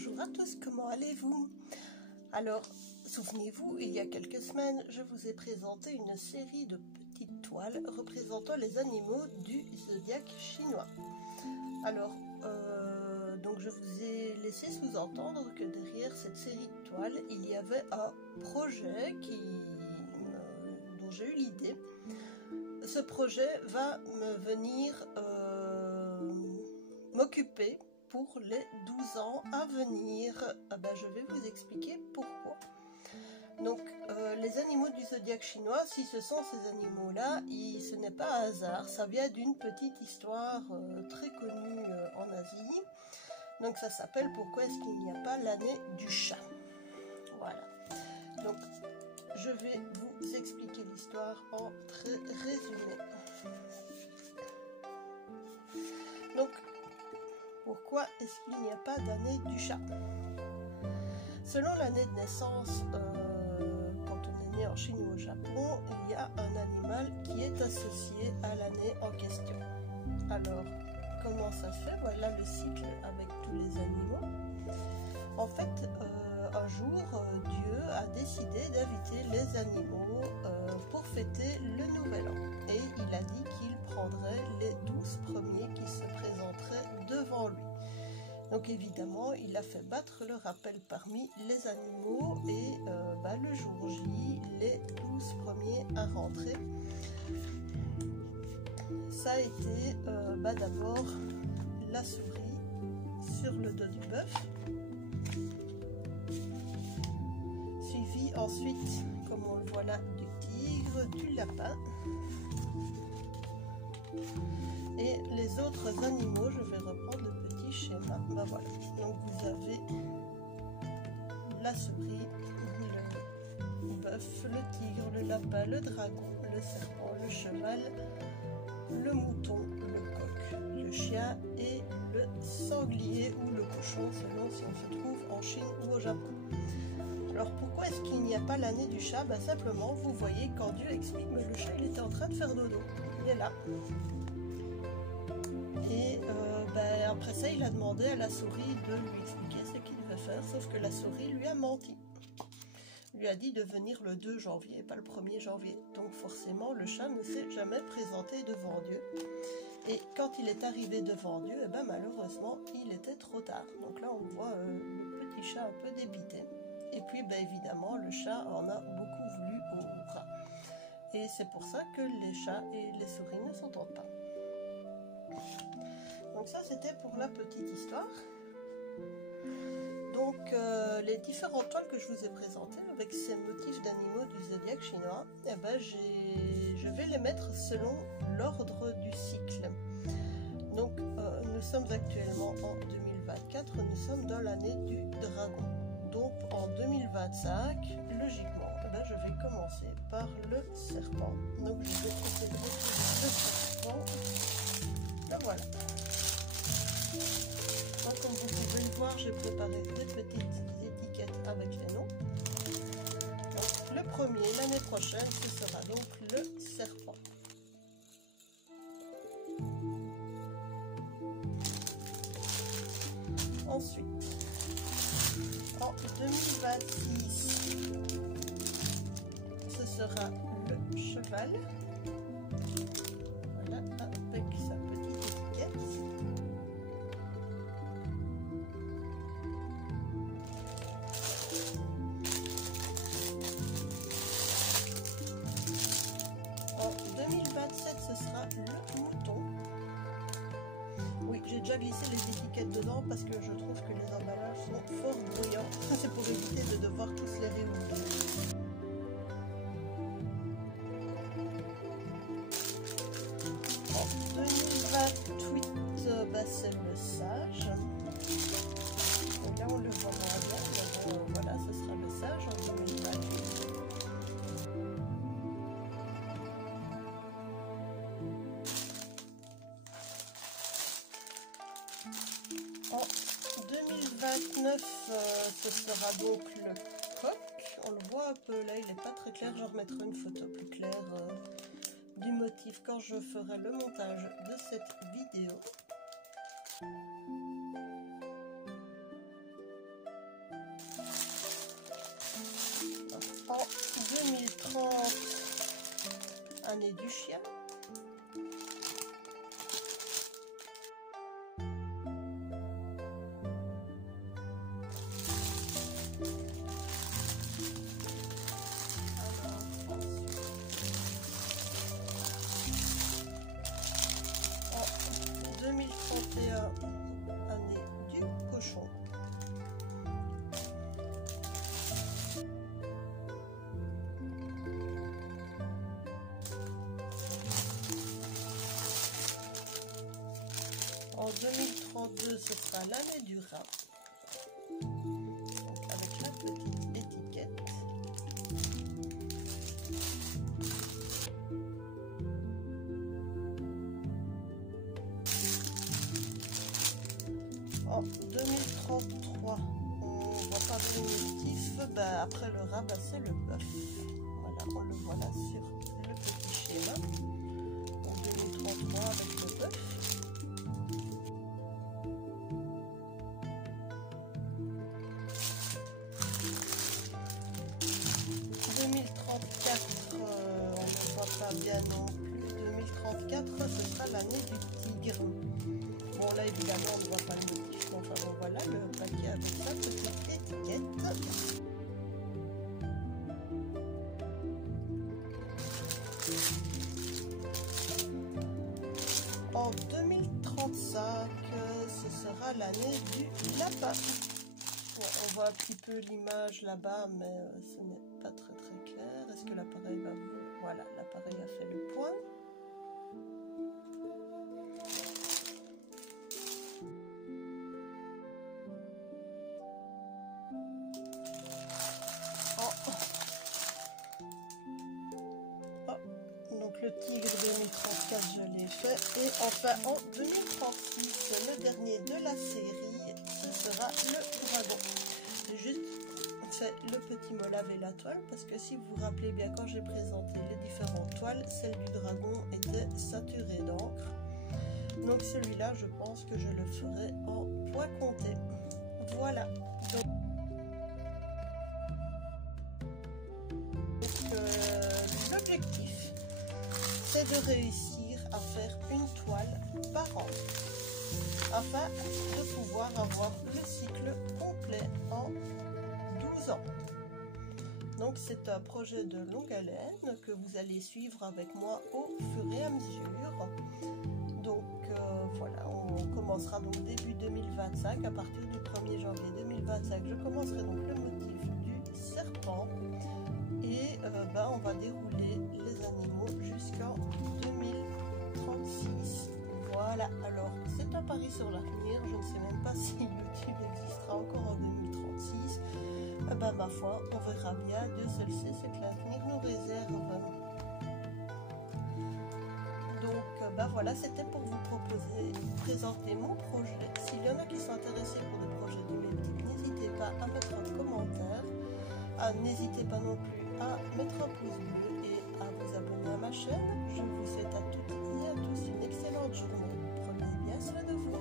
bonjour à tous, comment allez-vous? Alors, souvenez-vous, il y a quelques semaines, je vous ai présenté une série de petites toiles représentant les animaux du zodiaque chinois. Alors, donc je vous ai laissé sous-entendre que derrière cette série de toiles, il y avait un projet dont j'ai eu l'idée. Ce projet va me venir m'occuper pour les 12 ans à venir. Je vais vous expliquer pourquoi. Donc, les animaux du zodiaque chinois, si ce sont ces animaux-là, ce n'est pas un hasard. Ça vient d'une petite histoire très connue en Asie. Donc, ça s'appelle « Pourquoi est-ce qu'il n'y a pas l'année du chat ?» Voilà. Donc, je vais vous expliquer l'histoire en très résumé. Donc, pourquoi est-ce qu'il n'y a pas d'année du chat? Selon l'année de naissance, quand on est né en Chine ou au Japon, il y a un animal qui est associé à l'année en question. Alors, comment ça se fait? Voilà le cycle avec tous les animaux. En fait, un jour, Dieu a décidé d'inviter les animaux pour fêter le nouvel an. Et il a dit qu'il prendrait les 12 premiers qui se présenteraient devant lui. Donc évidemment, il a fait battre le rappel parmi les animaux et le jour J, les 12 premiers à rentrer. Ça a été d'abord la souris sur le dos du bœuf, suivi ensuite, comme on le voit là, du tigre, du lapin. Et les autres animaux, je vais reprendre le petit schéma. Voilà. Donc vous avez la souris, le bœuf, le tigre, le lapin, le dragon, le serpent, le cheval, le mouton, le coq, le chien et le sanglier ou le cochon, selon si on se trouve en Chine ou au Japon. Alors pourquoi est-ce qu'il n'y a pas l'année du chat? Simplement, vous voyez, quand Dieu explique, le chat il était en train de faire dodo. Il est là. Et après ça, il a demandé à la souris de lui expliquer ce qu'il devait faire, sauf que la souris lui a menti. Lui a dit de venir le 2 janvier et pas le 1er janvier. Donc forcément, le chat ne s'est jamais présenté devant Dieu. Et quand il est arrivé devant Dieu, malheureusement, il était trop tard. Donc là, on voit le petit chat un peu dépité. Et puis, évidemment, le chat en a beaucoup voulu au rat. Et c'est pour ça que les chats et les souris ne s'entendent pas. Donc ça, c'était pour la petite histoire. Donc, les différentes toiles que je vous ai présentées avec ces motifs d'animaux du zodiaque chinois, je vais les mettre selon l'ordre du cycle. Donc, nous sommes actuellement en 2024, nous sommes dans l'année du dragon. Donc, en 2025, logiquement, je vais commencer par le serpent. Donc, je vais essayer de retrouver le serpent. Voilà. Donc, comme vous pouvez le voir, j'ai préparé des petites étiquettes avec les noms. Donc, le premier, l'année prochaine, ce sera donc le serpent. Ensuite, en 2026, ce sera le cheval. Voilà, avec sa petite étiquette. En 2027, ce sera le mouton. Oui, j'ai déjà glissé les étiquettes dedans parce que je trouve que les emballages sont fort bruyants. C'est pour éviter de devoir tous les réouvrir. En 2028, c'est le sage. Donc là, on le voit moins bien. Voilà, ce sera le sage en 2028. En 2029, ce sera donc le coq. On le voit un peu là, il n'est pas très clair. Je remettrai une photo plus claire du motif quand je ferai le montage de cette vidéo. 2030, année du chien. En 2031, année du cochon. En 2032, ce sera l'année du rat. Donc avec la petite étiquette. En 2033, on voit pas le motif. Bah, après le rat, bah, c'est le bœuf. Voilà, on le voit là sur le petit schéma. En 2033 avec le bœuf. On ne voit pas bien non plus. 2034, ce sera l'année du tigre. Bon, là, évidemment, on ne voit pas le motif. Enfin, bon, voilà le paquet avec sa petite étiquette. En 2035, ce sera l'année du lapin. Ouais, on voit un petit peu l'image là-bas, mais ce n'est pas très clair. Est-ce que l'appareil va... Voilà, l'appareil a fait le point. Donc le tigre 2034, je l'ai fait. Et enfin, en 2036, le dernier de la série, ce sera le dragon. J'ai juste fait le petit mot laver la toile, parce que si vous vous rappelez bien, quand j'ai présenté les différentes toiles, celle du dragon était saturée d'encre. Donc celui-là, je pense que je le ferai en point compté. Voilà. Donc l'objectif, c'est de réussir à faire une toile par an, afin de pouvoir avoir le cycle complet en 12 ans. Donc c'est un projet de longue haleine que vous allez suivre avec moi au fur et à mesure. Donc voilà, on commencera donc début 2025. À partir du 1er janvier 2025, je commencerai donc le motif du serpent. Et on va dérouler les animaux jusqu'en 2036. Voilà, alors c'est un pari sur l'avenir. Je ne sais même pas si YouTube existera encore en 2036. Ma foi, on verra bien. Dieu seul sait ce que l'avenir nous réserve. Donc voilà, c'était pour vous proposer, présenter mon projet. S'il y en a qui sont intéressés pour des projets du même type, n'hésitez pas à mettre un commentaire. N'hésitez pas non plus à mettre un pouce bleu et à vous abonner à ma chaîne. Je vous souhaite à toutes et à tous une excellente journée. Prenez bien soin de vous.